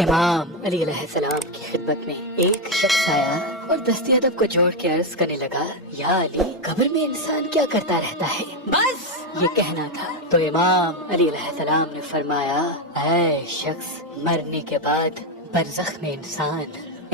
امام علی علیہ السلام کی خدمت میں ایک شخص آیا اور دست ادب کو جوڑ کے عرض کرنے لگا، یا علی، قبر میں انسان کیا کرتا رہتا ہے؟ بس یہ کہنا تھا تو امام علی علیہ السلام نے فرمایا، اے شخص، مرنے کے بعد برزخ میں انسان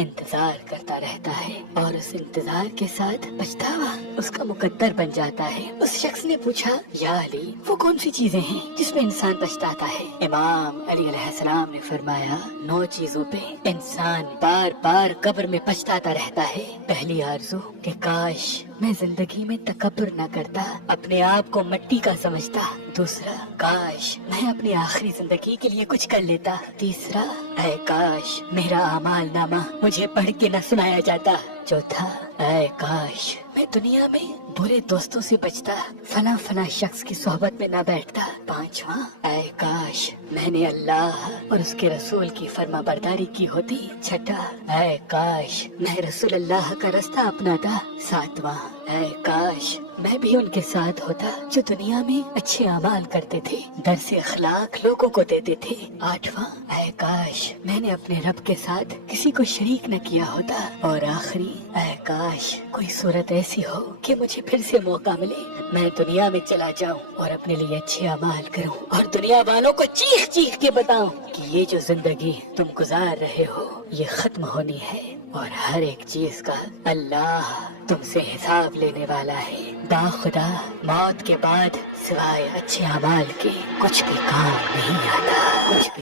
انتظار کرتا رہتا ہے اور اس انتظار کے ساتھ پچھتاوا اس کا مقدر بن جاتا ہے۔ اس شخص نے پوچھا، یا علی، وہ کون سی چیزیں ہیں جس میں انسان پچھتاتا ہے؟ امام علی علیہ السلام نے فرمایا، 9 چیزوں پہ انسان بار بار قبر میں پچھتاتا رہتا ہے۔ پہلی آرزو کہ کاش میں زندگی میں تکبر نہ کرتا، اپنے آپ کو مٹی کا سمجھتا۔ دوسرا، کاش میں اپنی آخری زندگی کے لیے کچھ کر لیتا۔ تیسرا، اے کاش میرا اعمال نامہ مجھے پڑھ کے نہ سنایا جاتا۔ چوتھا، اے کاش میں دنیا میں برے دوستوں سے بچتا، فلاں شخص کی صحبت میں نہ بیٹھتا۔ پانچواں، اے کاش میں نے اللہ اور اس کے رسول کی فرما برداری کی ہوتی۔ چھٹا، اے کاش میں رسول اللہ کا رستہ اپناتا۔ ساتواں، اے کاش میں بھی ان کے ساتھ ہوتا جو دنیا میں اچھے اعمال کرتے تھے، درس اخلاق لوگوں کو دیتے تھے۔ آٹھواں، اے کاش میں نے اپنے رب کے ساتھ کسی کو شریک نہ کیا ہوتا۔ اور آخری، اے کاش کوئی صورت ایسی ہو کہ مجھے پھر سے موقع ملے، میں دنیا میں چلا جاؤں اور اپنے لیے اچھے اعمال کروں اور دنیا والوں کو چیخ چیخ کے بتاؤں کہ یہ جو زندگی تم گزار رہے ہو یہ ختم ہونی ہے اور ہر ایک چیز کا اللہ تم سے حساب لینے والا ہے۔ باخدا موت کے بعد سوائے اچھے اعمال کے کچھ بھی کام نہیں آتا، کچھ بھی